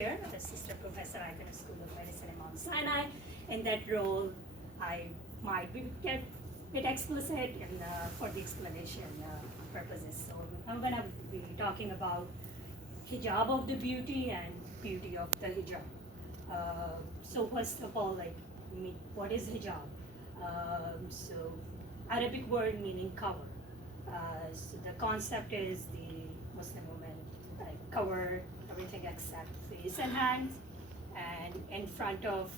Here, assistant professor at the School of Medicine in Mount Sinai. In that role, I might be get bit explicit for the explanation purposes. So I'm going to be talking about hijab of the beauty and beauty of the hijab. So first of all, what is hijab? So Arabic word meaning cover. So the concept is the Muslim woman cover everything except face and hands, and in front of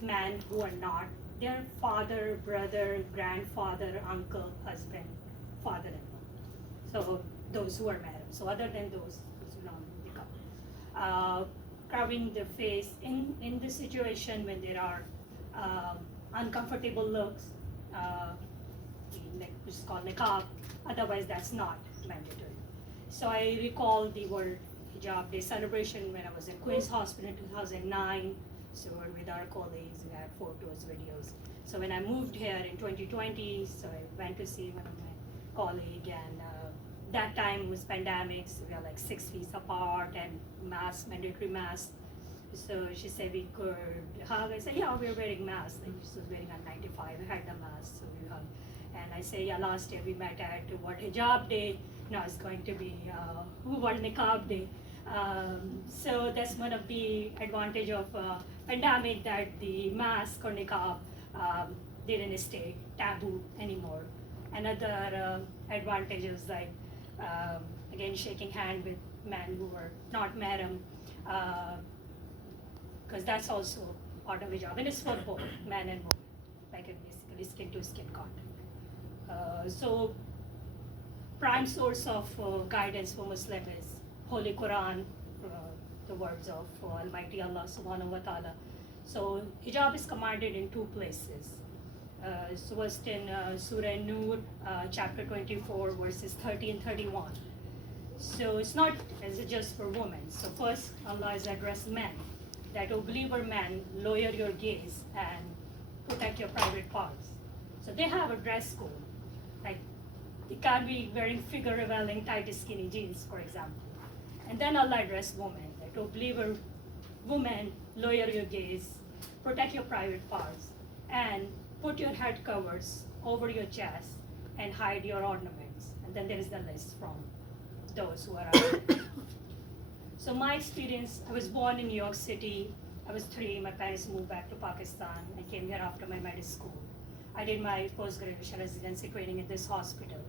men who are not their father, brother, grandfather, uncle, husband, father-in-law. So those who are married. So other than those who not become. Covering the face in the situation when there are uncomfortable looks, which is called niqab. Otherwise, that's not mandatory. So I recall the World Hijab Day celebration when I was in Queen's Hospital in 2009. So with our colleagues, we had photos, videos. So when I moved here in 2020, so I went to see one of my colleagues, and that time was pandemic, so we are like 6 feet apart and mandatory mask. So she said we could hug. I said, yeah, we're wearing masks. Like she was wearing a 95, we had the mask, so we hugged. And I say, yeah, last year we met at World Hijab Day. Now it's going to be World Niqab Day. So that's one of the advantage of pandemic, that the mask or niqab didn't stay taboo anymore. Another advantage is again shaking hand with men who were not mahram, because that's also part of hijab, and it's for both men and women, like it basically skin to skin contact. So prime source of guidance for Muslim is Holy Quran, the words of Almighty Allah Subhanahu wa Taala. So hijab is commanded in two places. So first in Surah Nur, chapter 24, verses 30 and 31. So it's not as just for women. So first Allah is addressed men, that, O believer men, lower your gaze and protect your private parts. So they have a dress code. Like, they can't be wearing figure revealing tight skinny jeans, for example. And then Allah addressed women, that, O believer women, lower your gaze, protect your private parts, and put your head covers over your chest and hide your ornaments. And then there is the list from those who are out. So my experience, I was born in New York City. I was 3, my parents moved back to Pakistan. I came here after my medical school. I did my post-graduation residency training in this hospital.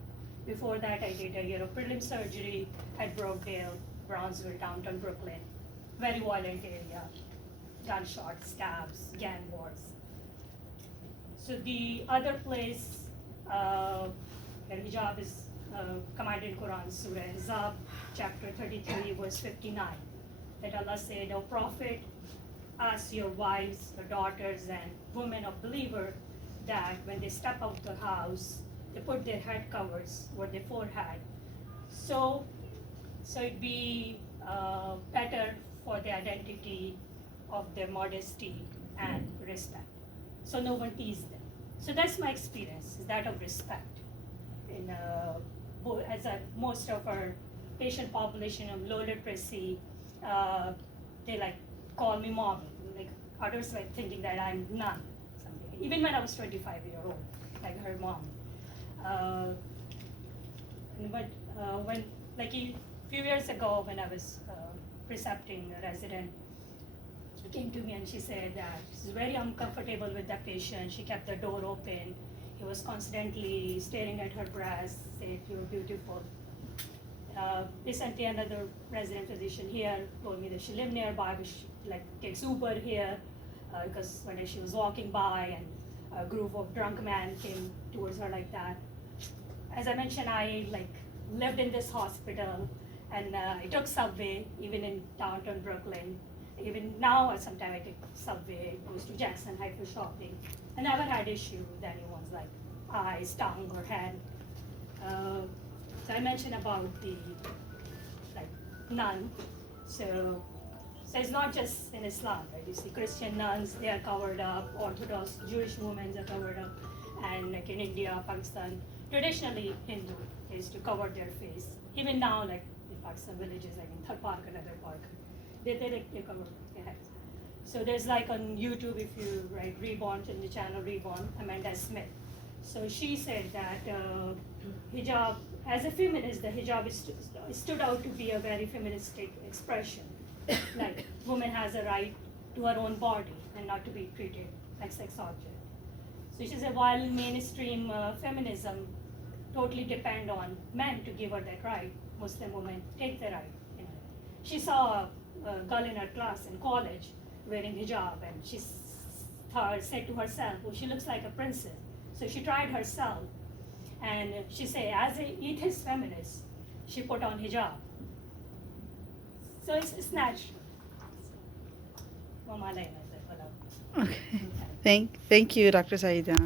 Before that, I did a year of prelim surgery at Brookdale, Brownsville, downtown Brooklyn. Very violent area, gunshots, stabs, gang wars. So the other place where hijab is commanded in Quran, Surah Ahzab, chapter 33, verse 59, that Allah said, O Prophet, ask your wives, your daughters, and women of believer that when they step out the house, they put their head covers over their forehead. So it'd be better for the identity of their modesty and respect. So no one teased them. So that's my experience, is that of respect. In most of our patient population of low literacy, they call me mommy. Like others thinking that I'm none. Something. Even when I was 25-year old, like her mom. But when a few years ago, when I was precepting a resident, she came to me and she said that she's very uncomfortable with the patient. She kept the door open. He was constantly staring at her breasts, said, "You're beautiful." Recently, another resident physician here told me that she lived nearby, but she takes Uber here because one day she was walking by and a group of drunk men came towards her like that. As I mentioned, I lived in this hospital, and I took subway even in downtown Brooklyn. Even now, sometimes I take subway, goes to Jackson Heights for shopping. I never had issue with anyone's eyes, tongue, or head. So I mentioned about the nun. So it's not just in Islam, right? You see Christian nuns, they are covered up. Orthodox Jewish women are covered up. And in India, Pakistan, traditionally Hindu is to cover their face. Even now, in Pakistan villages, in Thar Park, another park, देते देखते करो क्या है. So there's like on YouTube, if you write Reborn in the channel Reborn, Amanda Smith. So she said that hijab, as a feminist, the hijab stood out to be a very feministic expression. Like, woman has a right to her own body and not to be treated like sex object. So she said, while mainstream feminism totally depend on men to give her that right, Muslim women take the right. You know. She saw a girl in her class in college wearing hijab, and she said to herself, "Oh, she looks like a princess." So she tried herself, and she said, as a atheist feminist, she put on hijab. So it's natural. Okay. Thank you, Dr. Saida.